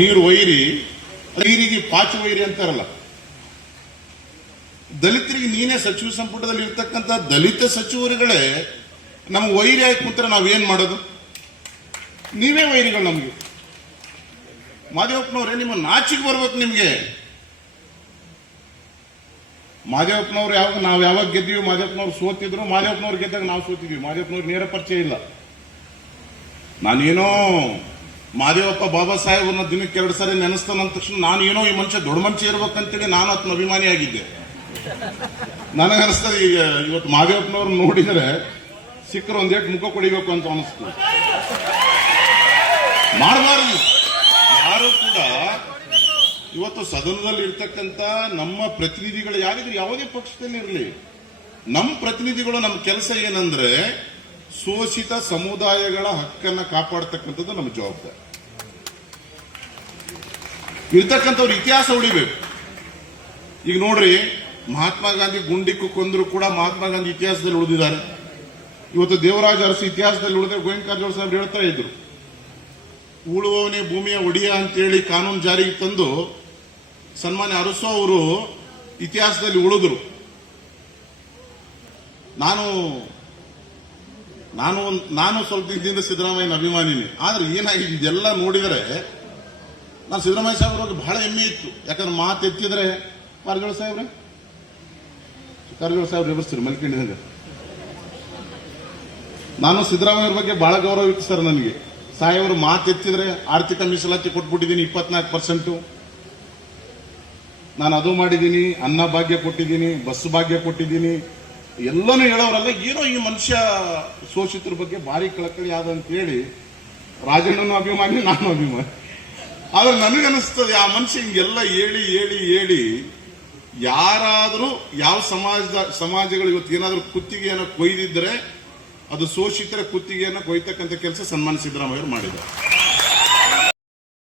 ನೀರು ವೈರಿ, ನೀರಿಗೆ ಪಾಚು ವೈರಿ ಅಂತಾರಲ್ಲ. ದಲಿತರಿಗೆ ನೀನೇ ಸಚಿವ ಸಂಪುಟದಲ್ಲಿ ಇರ್ತಕ್ಕಂಥ ದಲಿತ ಸಚಿವರುಗಳೇ ನಮ್ಗೆ ವೈರಿ ಆಯ್ತು ಕೂತ್ರೆ ನಾವೇನ್ ಮಾಡೋದು? ನೀವೇ ವೈರಿಗಳು ನಮ್ಗೆ. ಮಾದೇವಪ್ಪನವ್ರೆ, ನಿಮ್ಮ ನಾಚಿಗೆ ಬರ್ಬೇಕು ನಿಮ್ಗೆ. ಮಾದೇವಪ್ಪನವ್ರು ಯಾವಾಗ ಗೆದ್ದೀವಿ, ಮಾದೇವಪ್ಪನವ್ರು ಸೋತಿದ್ರು, ಮಾದೇವಪ್ಪನವ್ರು ಗೆದ್ದಾಗ ನಾವು ಸೋತಿದ್ವಿ. ಮಾದೇವಪ್ಪನವ್ರು ನೇರ ಪರಿಚಯ ಇಲ್ಲ. ನಾನೇನೋ ಮಾದೇವಪ್ಪ ಬಾಬಾ ಸಾಹೇಬ್ರನ್ನ ದಿನಕ್ಕೆ 2 ಸಾರಿ ನೆನೆಸ್ತಾನ ಅಂದ ತಕ್ಷಣ ನಾನು ಏನೋ ಈ ಮನುಷ್ಯ ದೊಡ್ಡ ಮನುಷ್ಯ ಇರ್ಬೇಕಂತೇಳಿ ನಾನು ಆತನ ಅಭಿಮಾನಿ ಆಗಿದ್ದೆ. ನನಗನ್ನಿಸ್ತದೆ ಈಗ ಇವತ್ತು ಮಾದೇವಪ್ಪನವ್ರು ನೋಡಿದರೆ ಸಿಕ್ಕರು ಒಂದೇಟ್ ಮುಖ ಕೊಡಿಬೇಕು ಅಂತ ಅನಿಸ್ತದೆ. ಮಾಡಬಾರದು. ಯಾರು ಕೂಡ ಇವತ್ತು ಸದನದಲ್ಲಿ ಇರ್ತಕ್ಕಂಥ ನಮ್ಮ ಪ್ರತಿನಿಧಿಗಳು ಯಾರಿದ್ರು, ಯಾವುದೇ ಪಕ್ಷದಲ್ಲಿ ಇರಲಿ, ನಮ್ಮ ಪ್ರತಿನಿಧಿಗಳು ನಮ್ಮ ಕೆಲಸ ಏನಂದ್ರೆ ಶೋಷಿತ ಸಮುದಾಯಗಳ ಹಕ್ಕನ್ನ ಕಾಪಾಡ್ತಕ್ಕಂಥದ್ದು ನಮ್ಮ ಜವಾಬ್ದಾರಿ. ಇರ್ತಕ್ಕಂಥವ್ರ ಇತಿಹಾಸ ಉಳಿಬೇಕು. ಈಗ ನೋಡ್ರಿ, ಮಹಾತ್ಮ ಗಾಂಧಿ ಗುಂಡಿಕ್ಕು ಕೊಂದ್ರು ಕೂಡ ಮಹಾತ್ಮ ಗಾಂಧಿ ಇತಿಹಾಸದಲ್ಲಿ ಉಳಿದಿದ್ದಾರೆ. ಇವತ್ತು ದೇವರಾಜ ಅರಸು ಇತಿಹಾಸದಲ್ಲಿ ಉಳಿದ್ರೆ ಗೋವಿಂದ ಕಾರಜೋಳ ಸಾಹೇಬ್ರು ಹೇಳ್ತಾ ಇದ್ರು, ಉಳುವವನೇ ಭೂಮಿಯ ಒಡೆಯ ಅಂತೇಳಿ ಕಾನೂನು ಜಾರಿಗೆ ತಂದು ಸನ್ಮಾನ್ಯ ಅರಸು ಅವರು ಇತಿಹಾಸದಲ್ಲಿ ಉಳಿದ್ರು. ನಾನು ಸ್ವಲ್ಪ ದಿನದಿಂದ ಸಿದ್ದರಾಮಯ್ಯನ ಅಭಿಮಾನಿನಿ. ಆದ್ರೆ ಏನಾಗಿದೆ ಇದೆಲ್ಲ ನೋಡಿದರೆ ನಾನು ಸಿದ್ದರಾಮಯ್ಯ ಸಾಹೇಬ್ರ ಬಹಳ ಹೆಮ್ಮೆ ಇತ್ತು. ಯಾಕಂದ್ರೆ ಮಾತು ಎತ್ತಿದ್ರೆ ಕಾರಜೋಳ ಸಾಹೇಬ್ರೆ ಎಬ್ಬಿಸ್ತೀರಿ ಮಲ್ಕೊಂಡಿದ್ದಂಗೆ. ನಾನು ಸಿದ್ದರಾಮಯ್ಯವ್ರ ಬಗ್ಗೆ ಬಹಳ ಗೌರವ ಇತ್ತು ಸರ್. ನನಗೆ ಸಾಹೇಬರು ಮಾತು ಎತ್ತಿದ್ರೆ ಆರ್ಥಿಕ ಮೀಸಲಾತಿ ಕೊಟ್ಬಿಟ್ಟಿದ್ದೀನಿ 24%. ನಾನು ಅದು ಮಾಡಿದ್ದೀನಿ, ಅನ್ನ ಭಾಗ್ಯ ಕೊಟ್ಟಿದ್ದೀನಿ, ಬಸ್ ಭಾಗ್ಯ ಕೊಟ್ಟಿದ್ದೀನಿ, ಎಲ್ಲನೂ ಹೇಳೋರಲ್ಲ. ಏನೋ ಈ ಮನುಷ್ಯ ಶೋಷಿತರ ಬಗ್ಗೆ ಭಾರಿ ಕಳಕಳಿ ಆದ ಅಂತ ಹೇಳಿ ರಾಜಣ್ಣನು ಅಭಿಮಾನಿ, ನಾನು ಅಭಿಮಾನಿ. ಆದ್ರೆ ನನಗನ್ನಿಸ್ತದೆ ಆ ಮನುಷ್ಯ ಹಿಂಗೆಲ್ಲ ಹೇಳಿ ಯಾರಾದರೂ ಯಾವ ಸಮಾಜಗಳು ಇವತ್ತು ಏನಾದರೂ ಕುತ್ತಿಗೆಯನ್ನು ಕೊಯ್ದಿದ್ರೆ ಅದು ಶೋಷಿತರ ಕುತ್ತಿಗೆಯನ್ನು ಕೊಯ್ತಕ್ಕಂಥ ಕೆಲಸ ಸನ್ಮಾನ್ಯ ಸಿದ್ದರಾಮಯ್ಯ ಮಾಡಿದ್ದಾರೆ.